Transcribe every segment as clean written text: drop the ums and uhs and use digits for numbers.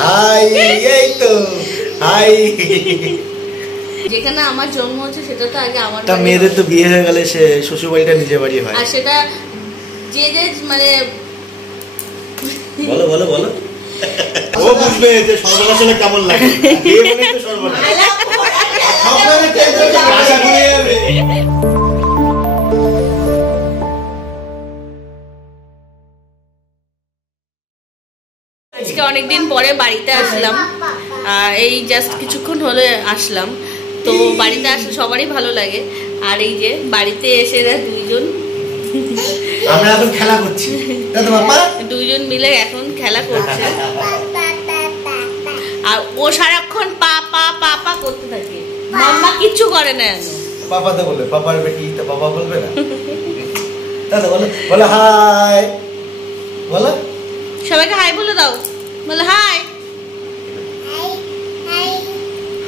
High, এই তো high. যেখানে আমার জন্ম হচ্ছে সেটা তো আগে আমার। তা মেয়েদের তো বিয়ে হয়ে গেলে সে শ্বশুর বাড়িটা নিজের বাড়ি হয়। আর সেটা যে মানে বলো বলো বলো। ও বুঝবে যে সর্বনাশনে কেমন লাগে। বিয়ে মানে তো সর্বনাশ। আজকে অনেকদিন পরে বাড়িতে আসলাম, এই জাস্ট কিছুক্ষণ হলে আসলাম। তো বাড়িতে আসলে সবারই ভালো লাগে। আর এই যে বাড়িতে এসে এরা দুইজন আমরা এখন খেলা করছি, দুইজন মিলে এখন খেলা করছে। আর ও সারাক্ষণ পা পা পা পা করতে থাকে, মাম্মা কিচ্ছু করে না। পাপা তো বলবে, পাপার বেটি তো পাপা বলবে না। দাদা বলো বলো হাই বলো, সবাইকে হাই বলে দাও, বলো হাই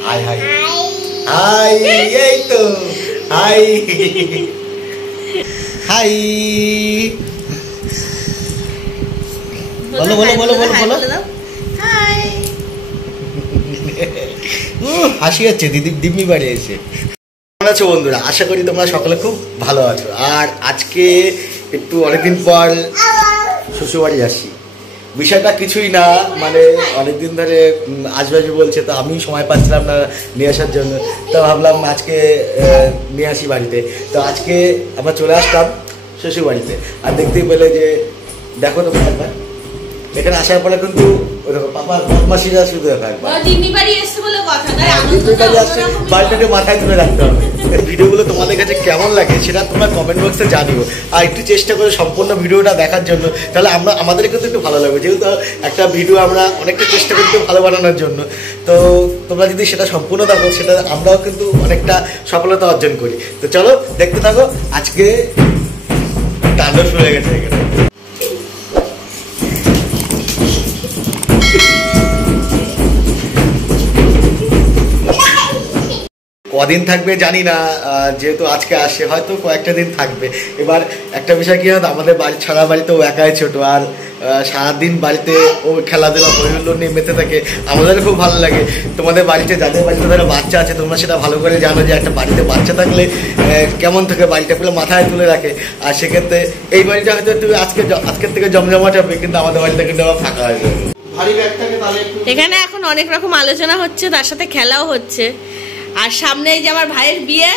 হাই হাই হাই, এই তো হাই হাই। বলো বলো বলো বলো বলো হাই। হাসি হচ্ছে দিদি দিম্মি বাড়ি এসে। কেমন আছো বন্ধুরা? আশা করি তোমরা সকলে খুব ভালো আছো। আর আজকে একটু অনেকদিন পর শ্বশুরবাড়ি আসি। বিষয়টা কিছুই না, মানে অনেকদিন ধরে আজবাজু বলছে, তো আমি সময় পাচ্ছিলাম না নিয়ে আসার জন্য। তো ভাবলাম আজকে নিয়ে আসি বাড়িতে। তো আজকে আমরা চলে আসলাম শ্বশুরবাড়িতে। আর দেখতেই পেলে যে দেখো তোমরা একবার এখানে আসার পরে কিন্তু পাপার বদমাশিরা শুধু বাড়িটাকে মাথায় তুলে রাখতে হবে। ভিডিওগুলো তোমাদের কাছে কেমন লাগে সেটা তোমরা কমেন্ট বক্সে জানিও। আর একটু চেষ্টা করে সম্পূর্ণ ভিডিওটা দেখার জন্য, তাহলে আমাদের কিন্তু একটু ভালো লাগবে। যেহেতু একটা ভিডিও আমরা অনেকটা চেষ্টা করি ভালো বানানোর জন্য, তো তোমরা যদি সেটা সম্পূর্ণ দেখো, সেটা আমরাও কিন্তু অনেকটা সফলতা অর্জন করি। তো চলো দেখতে থাকো। আজকে তাণ্ডব শুরু হয়ে গেছে এখানে। কদিন থাকবে জানি না, যেহেতু আজকে আসে হয়তো কয়েকটা দিন থাকবে। এবার একটা বিষয় কি হয়, আমাদের বাড়ি ছাড়া বাড়িতে ও একাই ছোট, আর সারাদিন বাড়িতে ও খেলাধুলা হইহুল্লোড় নিয়ে মেতে থাকে। আমাদের খুব ভালো লাগে। তোমাদের বাড়িতে যাদের বাড়িতে ধরো বাচ্চা আছে, তোমরা সেটা ভালো করে জানো যে একটা বাড়িতে বাচ্চা থাকলে কেমন থাকে, বাড়িটা পুরো মাথায় তুলে রাখে। আর সেক্ষেত্রে এই বাড়িটা হয়তো একটু আজকের থেকে জমজমাট হবে, কিন্তু আমাদের বাড়িটা কিন্তু আবার ফাঁকা হয়ে যাবে। এখানে এখন অনেক রকম আলোচনা হচ্ছে, তার সাথে খেলাও হচ্ছে। আর সামনে এই যে আমার ভাইয়ের বিয়ে,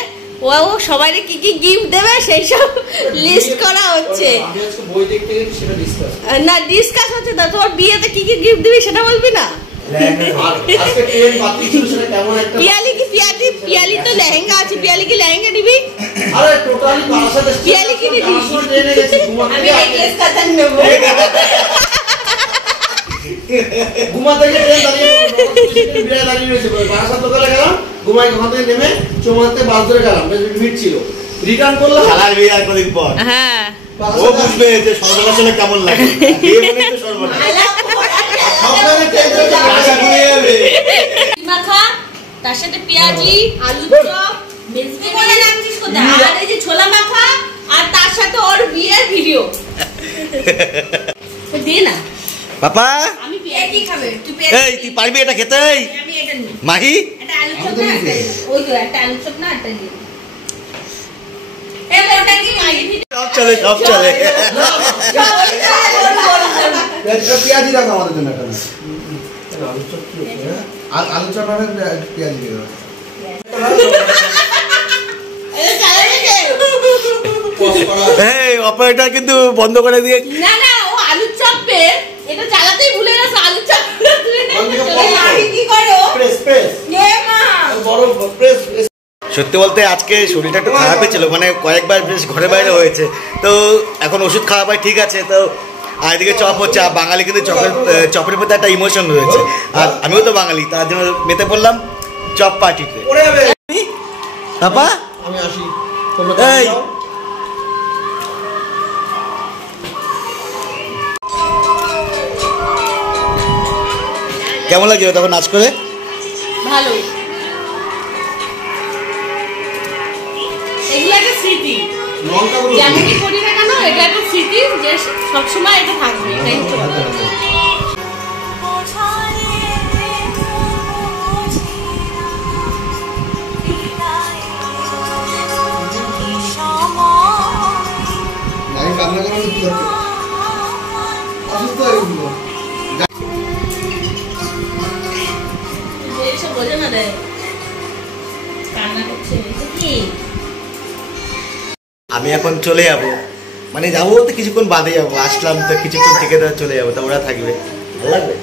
ও সবাইকে কি কি গিফট দেবে সেই সব লিস্ট করা হচ্ছে। না ডিসকাস হচ্ছে না, তোর বিয়েতে কি কি গিফট দিবি সেটা বলবি না? পিয়ালি তো লেহেঙ্গা আছে, পিয়ালি কি লেহেঙ্গা নিবি? পিয়ালি কি নিবি? ঘুমাতে গিয়ে দাঁড়িয়ে রয়েছে, বারাসাত দোকানে গেলাম, ঘুমাই ওখান থেকে নেমে চৌমাতে বাস ধরে গেলাম, ভিড় ছিল, রিটার্ন করলাম। খালার বিয়ে আর কদিন পর, হ্যাঁ ও বুঝবে যে সর্বনাশনে কেমন লাগে। বিয়ে মানে তো সর্বনাশ। মাখা তার সাথে পেঁয়াজি, আলু চপ, মেজদি করে নামছিস কোথায়? আর এই যে ছোলা মাখা, আর তার সাথে ওর বিয়ের ভিডিও দে না পাপা। আমি পেঁয়াজি খাবে, এই তুই পারবি এটা খেতে? আমি এটা নি মাহি এটা আলু চপ না, ওই তো একটা আলু চপ না, একটা দি এই ওটা কি মাহি সব চলে সব চলে। পেঁয়াজি রাখো আমাদের জন্য একটা। আলু চপ কি আর আলু চপ আর পেঁয়াজি দিয়ে দাও। এই অপারেটর কিন্তু বন্ধ করে দিয়ে। না না, ও আলু চপে এটা চালাতেই ভুলে গেছে। আলু চপ কি করো? প্রেস প্রেস এ মা বড় প্রেস। সত্যি বলতে আজকে শরীরটা একটু খারাপই ছিল, মানে কয়েকবার বেশ ঘরে বাইরে হয়েছে। তো এখন ওষুধ খাওয়া পাই ঠিক আছে। তো আর এদিকে চপ হচ্ছে, আর বাঙালি কিন্তু চপের প্রতি একটা ইমোশন রয়েছে। আর আমিও তো বাঙালি, তার জন্য মেতে পড়লাম চপ পার্টিতে। পাপা আমি আসি। এই কেমন লাগছে তখন নাচ করে? ভালো, এগুলো একটা স্মৃতি। যেমনই করি না কেন, এটা একটা স্মৃতি যে সবসময় এটা থাকবে। এটাই তো মনে করো অসুস্থ হয়ে গেছিল। এসব বোঝে না রে, কান্না করছে কি? আমি এখন চলে যাব, মানে যাবো বলতে কিছুক্ষণ বাদে যাবো, আসলাম তো কিছুক্ষণ থেকে তো চলে যাবো, তো ওরা থাকবে, ভালো লাগবে।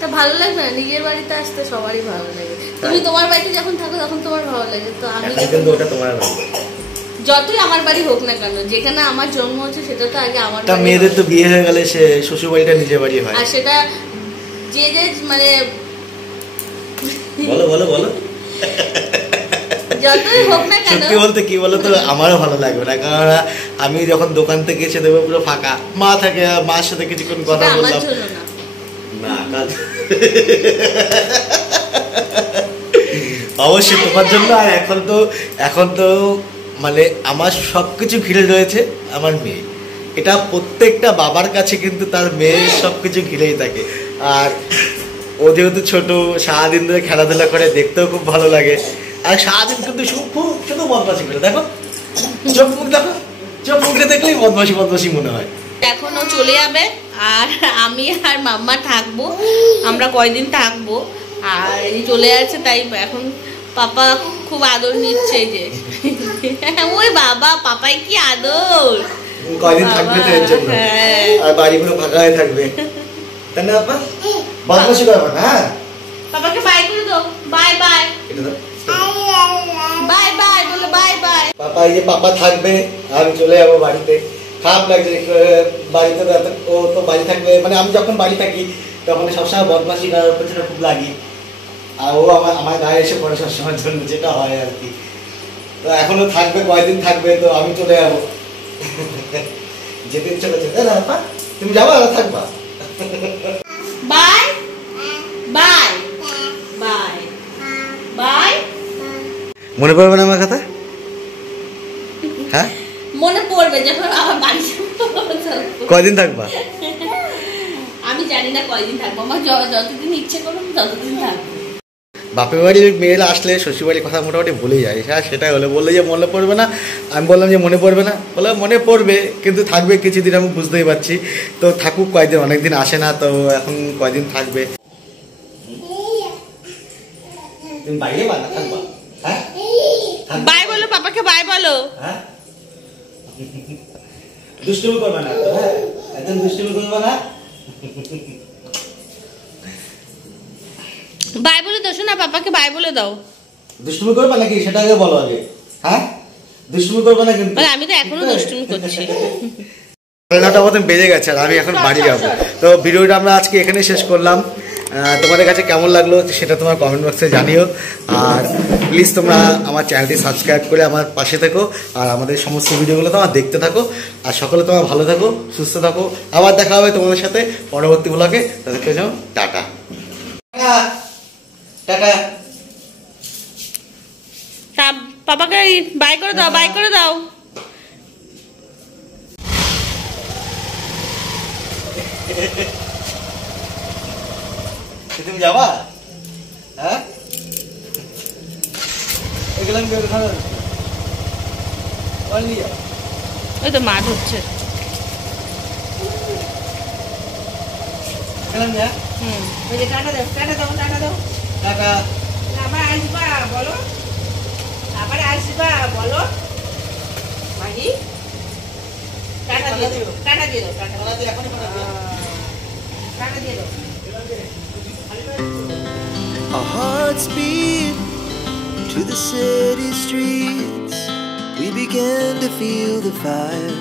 তা ভালো লাগবে না? নিজের বাড়িতে আসতে সবারই ভালো লাগে। তুমি তোমার বাড়িতে যখন থাকো তখন তোমার ভালো লাগে, তো আমি কিন্তু ওটা তোমার বাড়ি। যতই আমার বাড়ি হোক না কেন, যেখানে আমার জন্ম হচ্ছে সেটা তো আগে আমার তা বাড়ি। মেয়েদের তো বিয়ে হয়ে গেলে সে শ্বশুর বাড়িটা নিজের বাড়ি হয়। আর সেটা যে যে মানে বলো বলো বলো। যতই হোক না কেন, সত্যি বলতে কি বলো তো, আমারও ভালো লাগবে না, কারণ আমি যখন দোকান থেকে এসে দেবো পুরো ফাঁকা, মা থাকে, মার সাথে কিছুক্ষণ কথা সেটা আমার বললাম। জন্য না। না অবশ্যই তোমার জন্য। আর এখন তো মানে আমার সবকিছু ঘিরে রয়েছে আমার মেয়ে। এটা প্রত্যেকটা বাবার কাছে কিন্তু তার মেয়ে সবকিছু ঘিরেই থাকে। আর ও যেহেতু ছোট, সারাদিন ধরে খেলাধুলা করে, দেখতেও খুব ভালো লাগে। আর সারাদিন কিন্তু শুধু বদমাশি করে, দেখো চোখ মুখ দেখো, চোখ মুখে দেখলেই বদমাশি বদমাশি মনে হয়। এখনো চলে যাবে, আর আমি আর মাম্মা থাকবো, আমরা কয়দিন থাকবো। আর এই চলে যাচ্ছে, তাই এখন পাপা খুব আদর নিচ্ছে। এই যে ওই বাবা, পাপাই কি আদর! কয়দিন থাকবে তো এর জন্য, হ্যাঁ। আর বাড়িগুলো ফাঁকা হয়ে থাকবে, তাই না আপা? বদমাশি করবে না। হ্যাঁ, পাপাকে বাই করে দাও, বাই বাই, এটা দাও। বাই বাই বলো, বাই বাই। পাপা, এই যে পাপা থাকবে, আমি চলে যাবো বাড়িতে। খারাপ লাগছে বাড়িতে, ও তো বাড়ি থাকবে, মানে আমি যখন বাড়ি থাকি তখন সবসময় বদমাশি করার পেছনে খুব লাগি, আর ও আমার গায়ে এসে পড়ে সবসময়ের জন্য, যেটা হয় আর কি। তো এখনো থাকবে, কয়দিন থাকবে, তো আমি চলে যাবো। যেতে ইচ্ছে করছে, তাই না আপা? তুমি যাবা আর থাকবা? Bye bye bye bye. মনে পড়বে না আমার কথা? হ্যাঁ, মনে পড়বে যখন আমার বাড়ি যাবো। কয়দিন থাকবা? আমি জানি না কয়দিন থাকবো, আমার যতদিন ইচ্ছে করবো ততদিন থাকবো। বাপের বাড়ির মেয়েরা আসলে শ্বশুর বাড়ির কথা মোটামুটি ভুলে যায়। হ্যাঁ, সেটাই হলো, বললো যে মনে পড়বে না, আমি বললাম যে মনে পড়বে না, বললাম মনে পড়বে, কিন্তু থাকবে কিছুদিন, আমি বুঝতেই পারছি। তো থাকুক কয়দিন, অনেকদিন আসে না, তো এখন কয়দিন থাকবে। তুমি বাইরে বা না থাকবা? হ্যাঁ, বাই বলো, পাপাকে বাই বলো। হ্যাঁ, দুষ্টুমি করবে না তো? হ্যাঁ, একদম দুষ্টুমি করবে না। বাই বলে দাও, শোনা পাপাকে বাই বলে দাও। দুষ্টুমি করবে নাকি সেটা আগে বলো আগে। হ্যাঁ, দুষ্টুমি করবে না কিন্তু। আমি তো এখনো দুষ্টুমি করছি। 9টা মতন বেজে গেছে, আর আমি এখন বাড়ি যাবো। তো ভিডিওটা আমরা আজকে এখানেই শেষ করলাম। তোমাদের কাছে কেমন লাগলো সেটা তোমার কমেন্ট বক্সে জানিও। আর প্লিজ তোমরা আমার চ্যানেলটি সাবস্ক্রাইব করে আমার পাশে থেকো, আর আমাদের সমস্ত ভিডিওগুলো তোমার দেখতে থাকো। আর সকলে তোমার ভালো থাকো, সুস্থ থাকো। আবার দেখা হবে তোমাদের সাথে পরবর্তী ব্লগে। তাদেরকে যাও, টাটা টাটা। পাপাকে বাই করে দাও, বাই করে দাও। তুমি যাবা? হ্যাঁ, ওই তো মাঠ হচ্ছে। টাটা দাও, টাটা দাও, টাটা দাও। টাটা। আবার আসবা বলো, আবার আসবা বলো। মাহি টাটা দিয়ে দাও, টাটা দিয়ে দাও, টাটা দিয়ে দাও। Our hearts beat to the city streets. We began to feel the fire.